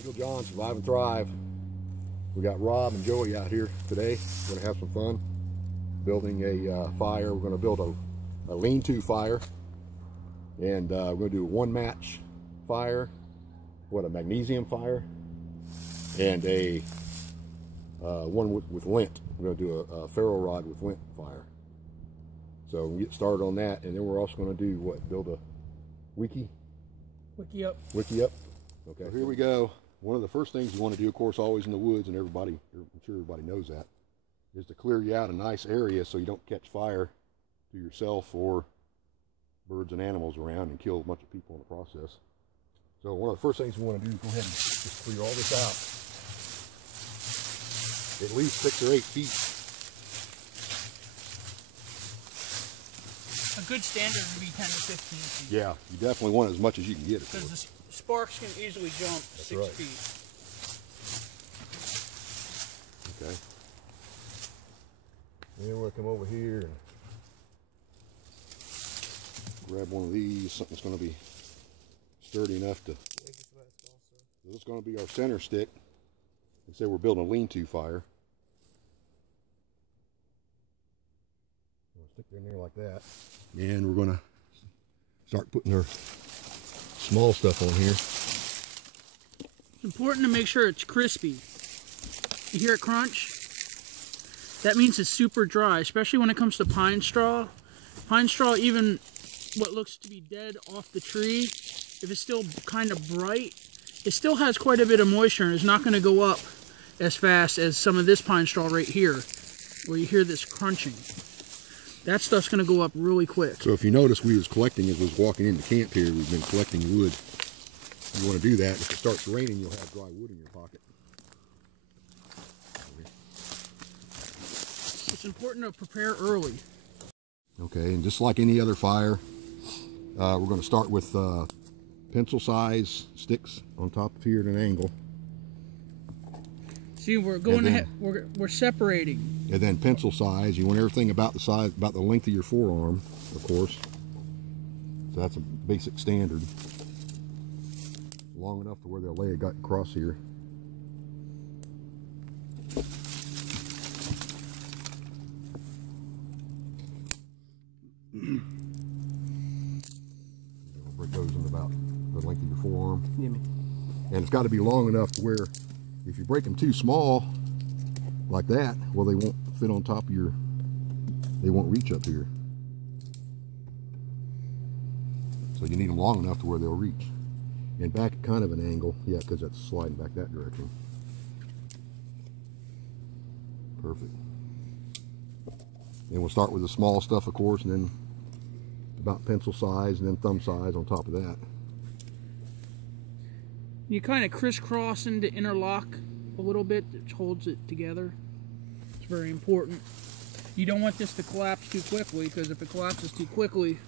Eagle John, Survive and Thrive. We got Rob and Joey out here today. We're going to have some fun building a fire. We're going to build a lean-to fire, and we're going to do a one-match fire, a magnesium fire, and a one with lint. We're going to do a ferro rod with lint fire. So we get started on that, and then we're also going to do what? Build a wiki up. Okay, so here we go. One of the first things you want to do, of course, always in the woods, and I'm sure everybody knows that, is to clear you out a nice area so you don't catch fire to yourself or birds and animals around and kill a bunch of people in the process. So one of the first things we want to do is go ahead and just clear all this out. At least 6 or 8 feet. A good standard would be 10 to 15 feet. Yeah, you definitely want as much as you can get. Because the sparks can easily jump 6 feet. Okay. Then we're going to come over here and grab one of these. Something's going to be sturdy enough to. This is going to be our center stick. Like I said, we're building a lean-to fire. We'll stick it in there like that. And we're going to start putting our small stuff on here. It's important to make sure it's crispy. You hear it crunch? That means it's super dry, especially when it comes to pine straw. Pine straw, even what looks to be dead off the tree, if it's still kind of bright, it still has quite a bit of moisture and it's not going to go up as fast as some of this pine straw right here, where you hear this crunching. That stuff's going to go up really quick. So if you notice, we was collecting as we was walking into camp here. We've been collecting wood. You want to do that. If it starts raining, you'll have dry wood in your pocket. It's important to prepare early. Okay, and just like any other fire, we're going to start with pencil size sticks on top of here at an angle. See, we're going ahead. We're separating. And then pencil size. You want everything about the size, about the length of your forearm, of course. So that's a basic standard. Long enough to where they'll lay it across here. Break those in about the length of your forearm. Yeah, and it's got to be long enough to where if you break them too small like that, well, they won't fit on top of your, they won't reach up here. So you need them long enough to where they'll reach. And back at kind of an angle, yeah, because that's sliding back that direction. Perfect. And we'll start with the small stuff, of course, and then about pencil size, and then thumb size on top of that. You kind of crisscross and interlock a little bit, which holds it together. It's very important. You don't want this to collapse too quickly, because if it collapses too quickly,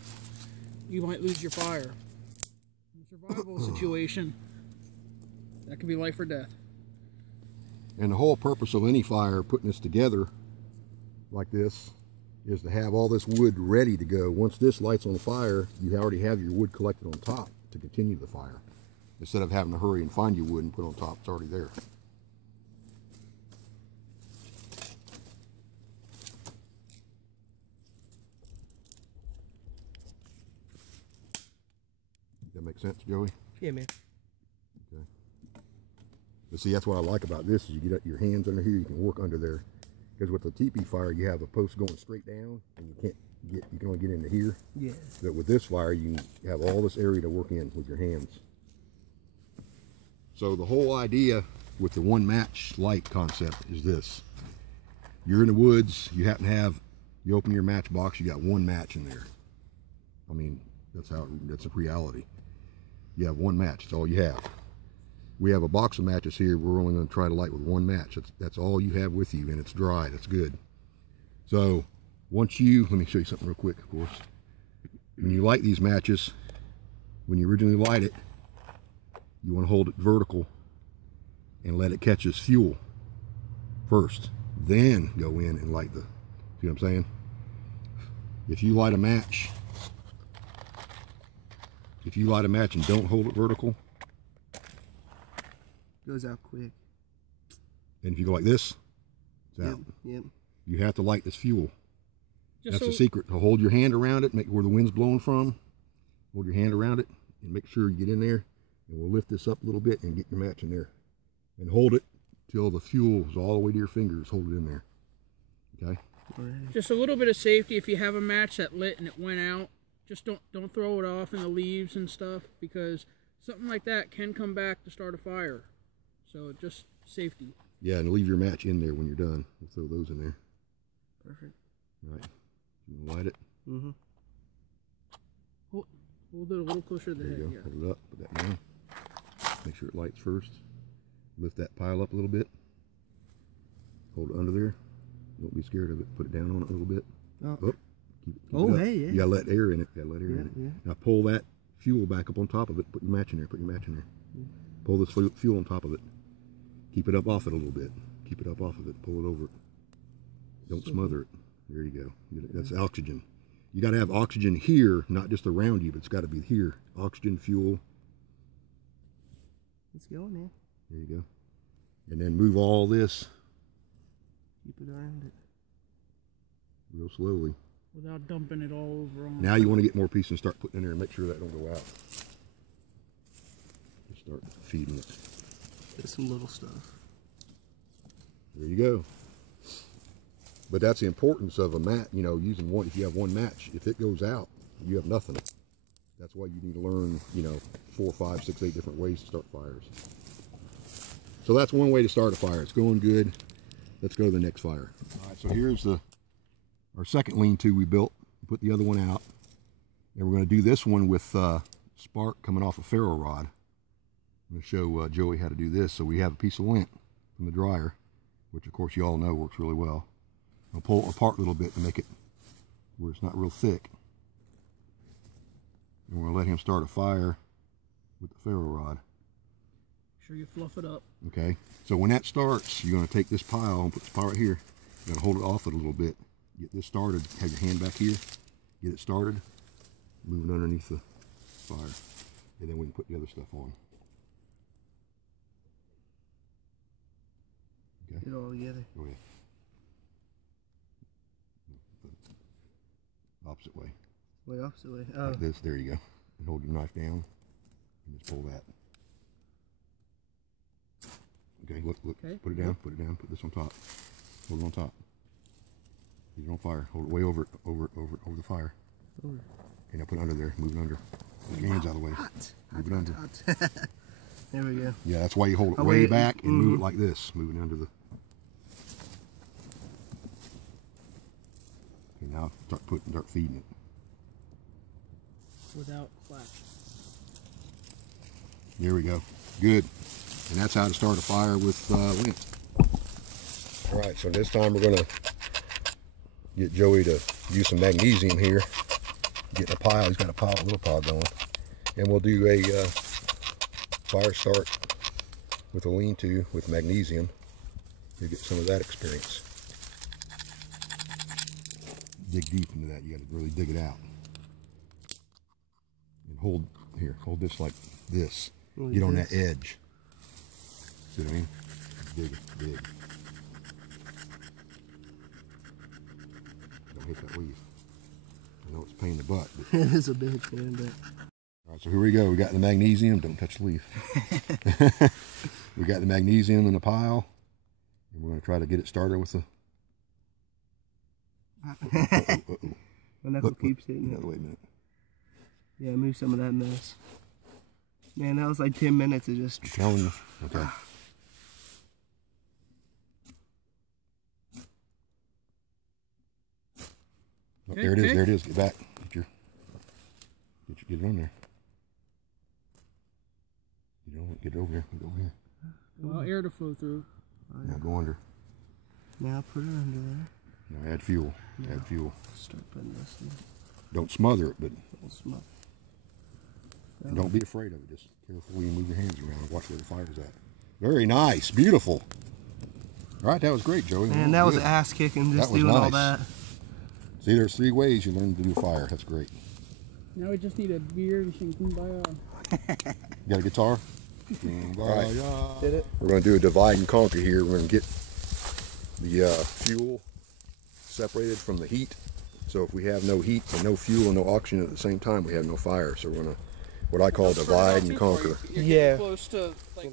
you might lose your fire. In a survival situation, that could be life or death. And the whole purpose of any fire, putting this together like this, is to have all this wood ready to go. Once this lights on fire, you already have your wood collected on top to continue the fire. Instead of having to hurry and find your wood and put on top, it's already there. That make sense, Joey? Yeah, man. Okay. But see, that's what I like about this, is you get your hands under here, you can work under there. Because with the teepee fire, you have a post going straight down, and you can only get into here. Yeah. But with this fire, you have all this area to work in with your hands. So the whole idea with the one match light concept is this. You're in the woods, you happen to have, you open your matchbox, you got one match in there. I mean, that's a reality. You have one match, that's all you have. We have a box of matches here. We're only going to try to light with one match. That's all you have with you, and it's dry. That's good. So once you, let me show you something real quick, of course. When you light these matches, when you originally light it, you want to hold it vertical and let it catch as fuel first. Then go in and light the, see what I'm saying? If you light a match and don't hold it vertical, Goes out quick. And if you go like this, it's out. Yep. You have to light this fuel. Just That's the secret. To hold your hand around it, make where the wind's blowing from. Hold your hand around it and make sure you get in there. And we'll lift this up a little bit and get your match in there. And hold it till the fuel is all the way to your fingers. Hold it in there. Okay? Just a little bit of safety if you have a match that lit and it went out. Just don't throw it off in the leaves and stuff, because something like that can come back to start a fire. So just safety. Yeah, and leave your match in there when you're done. We'll throw those in there. Perfect. All right. You want to light it? Mm-hmm. Hold it a little closer to the There head. you go. Yeah. Hold it up. Put that down. Make sure it lights first. Lift that pile up a little bit. Hold it under there. Don't be scared of it. Put it down on it a little bit. Oh. Up. Keep it Oh, up. hey, yeah. You gotta let air in it. You gotta let air in it. Yeah. Now pull that fuel back up on top of it. Put your match in there. Put your match in there. Pull this fuel on top of it. Keep it up off it a little bit. Keep it up off of it. Pull it over it. Don't smother it. There you go. That's oxygen. You got to have oxygen here, not just around you, but it's got to be here. Oxygen, fuel. It's going, man. There you go. And then move all this Keep it around it. real slowly. Without dumping it all over on. Now you want to get more pieces and start putting in there and make sure that don't go out. Just start feeding it. There's some little stuff. There you go. But that's the importance of a mat, you know, using one. If you have one match, if it goes out, you have nothing. That's why you need to learn, you know, 4, 5, 6, 8 different ways to start fires. So that's one way to start a fire. It's going good. Let's go to the next fire. All right, so here's our second lean-to we built. Put the other one out. And we're going to do this one with spark coming off a ferro rod. I'm going to show Joey how to do this. So we have a piece of lint from the dryer, which of course you all know works really well. I'll pull it apart a little bit to make it where it's not real thick. And we're going to let him start a fire with the ferro rod. Make sure you fluff it up. Okay, so when that starts, you're going to take this pile and put this pile right here. You're going to hold it off it a little bit. Get this started. Have your hand back here. Get it started. Move it underneath the fire. And then we can put the other stuff on. Okay. Get it all together. Go ahead. Opposite way. Way opposite way. Oh. Like this. There you go. And hold your knife down. And just pull that. Okay, look. Okay. Put it down. Put it down. Put this on top. Hold it on top. Get it on fire. Hold it way over the fire. Over. Okay, now put it under there. Move it under. Put your hands out of the way. Move it under. There we go. Yeah, that's why you hold it Oh, way wait. back and move it like this. Move it under the. Okay, now start feeding it. Without flash. There we go. Good. And that's how to start a fire with lint. All right, so this time we're going to get Joey to use some magnesium here. Getting a pile. He's got a little pile going. And we'll do a fire start with a lean-to with magnesium to get some of that experience. Dig deep into that. You got to really dig it out. And hold this like this. Like Get on this. that edge. See what I mean? Dig it, dig. Don't hit that leaf. I know it's a pain in the butt, but It is a big thing, but all right, so here we go. We got the magnesium. Don't touch the leaf. We got the magnesium in the pile. And we're going to try to get it started with the... my knuckle keeps hitting No, it. wait a minute. Yeah, move some of that mess. Man, that was like 10 minutes of just... I'm telling you. Okay. Oh, there it is. Okay. There it is. Get back. Get it on there. Get it over here. Get it over here. Allow air to flow through. Now go under. Now put it under there. Now add fuel. Add fuel. Start putting this in. Don't smother it, but Don't smother. and don't be afraid of it. Just careful when you move your hands around. Watch where the fire's at. Very nice. Beautiful. All right, that was great, Joey. Man, that was Good. ass kicking just That was doing all nice. that. See, there's 3 ways you learn to do fire. That's great. Now we just need a beer and some kumbaya. You got a guitar? Right. Did it? We're going to do a divide and conquer here. We're going to get the fuel separated from the heat. So if we have no heat and no fuel and no oxygen at the same time, we have no fire. So we're going to, what I call divide and conquer. You're Yeah. close to like